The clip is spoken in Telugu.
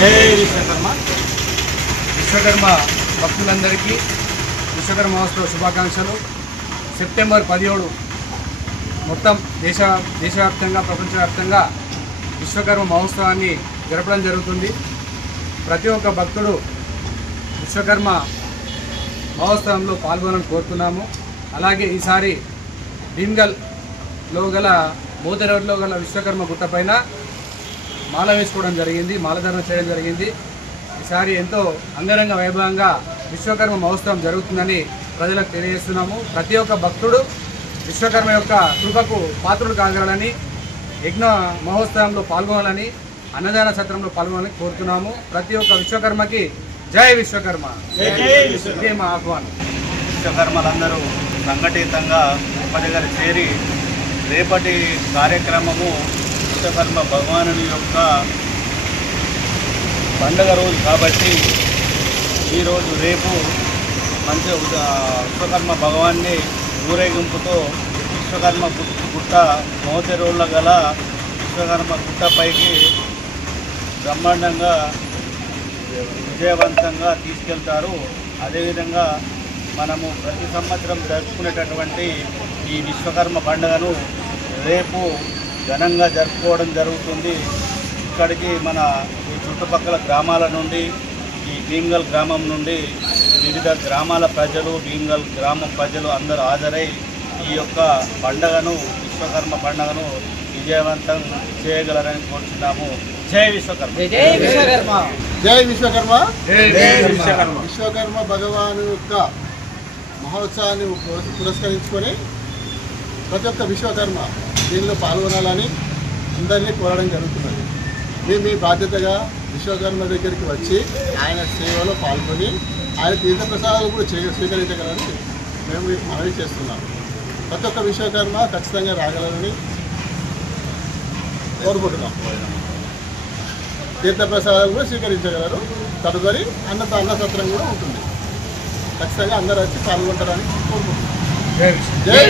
జై విశ్వకర్మ. విశ్వకర్మ భక్తులందరికీ విశ్వకర్మ మహోత్సవ శుభాకాంక్షలు. సెప్టెంబర్ 17 మొత్తం దేశవ్యాప్తంగా ప్రపంచవ్యాప్తంగా విశ్వకర్మ మహోత్సవాన్ని జరపడం జరుగుతుంది. ప్రతి ఒక్క భక్తుడు విశ్వకర్మ మహోత్సవంలో పాల్గొనాలని కోరుతున్నాము. అలాగే ఈసారి భీమ్గల్లో గల మోతెరోడ్లో గల విశ్వకర్మ గుట్ట పైన మాల వేసుకోవడం జరిగింది, మాలధారణ చేయడం జరిగింది. ఈసారి ఎంతో అంగరంగ వైభవంగా విశ్వకర్మ మహోత్సవం జరుగుతుందని ప్రజలకు తెలియజేస్తున్నాము. ప్రతి ఒక్క భక్తుడు విశ్వకర్మ యొక్క కృపకు పాత్రులు కాగలని, యజ్ఞ మహోత్సవంలో పాల్గొనాలని, అన్నదాన సత్రంలో పాల్గొనాలని కోరుతున్నాము. ప్రతి ఒక్క విశ్వకర్మకి జై విశ్వకర్మ, ఇదే మా ఆహ్వానం. విశ్వకర్మలందరూ సంఘటితంగా ఒక దగ్గర చేరి రేపటి కార్యక్రమము విశ్వకర్మ భగవానుని యొక్క పండుగ రోజు కాబట్టి ఈరోజు రేపు మంచి విశ్వకర్మ భగవాన్ని ఊరేగింపుతో విశ్వకర్మ గుట్ట మోతెరోళ్ళ గల విశ్వకర్మ గుట్టపైకి బ్రహ్మాండంగా విజయవంతంగా తీసుకెళ్తారు. అదేవిధంగా మనము ప్రతి సంవత్సరం జరుపుకునేటటువంటి ఈ విశ్వకర్మ పండుగను రేపు ఘనంగా జరుపుకోవడం జరుగుతుంది. ఇక్కడికి మన ఈ చుట్టుపక్కల గ్రామాల నుండి, ఈ భీమ్గల్ గ్రామం నుండి వివిధ గ్రామాల ప్రజలు, భీమ్గల్ గ్రామం ప్రజలు అందరూ హాజరై ఈ యొక్క పండుగను, విశ్వకర్మ పండుగను విజయవంతం చేయగలరని కోరుతున్నాము. జై విశ్వకర్మ. జై విశ్వకర్మ. జై విశ్వకర్మ. జై విశ్వకర్మ. విశ్వకర్మ భగవాను యొక్క మహోత్సవాన్ని పురస్కరించుకొని ప్రతి ఒక్క విశ్వకర్మ దీనిలో పాల్గొనాలని అందరినీ కోరడం జరుగుతున్నది. మీ బాధ్యతగా విశ్వకర్మ దగ్గరికి వచ్చి ఆయన సేవలో పాల్గొని ఆయన తీర్థప్రసాదాలు కూడా స్వీకరించగలని మేము మనవి చేస్తున్నాం. ప్రతి ఒక్క విశ్వకర్మ ఖచ్చితంగా రాగలరని కోరుకుంటున్నాం. తీర్థప్రసాదాలు కూడా స్వీకరించగలరు. తదుపరి అన్నసత్రం కూడా ఉంటుంది. ఖచ్చితంగా అందరూ వచ్చి పాల్గొంటారని కోరుకుంటున్నాం. జై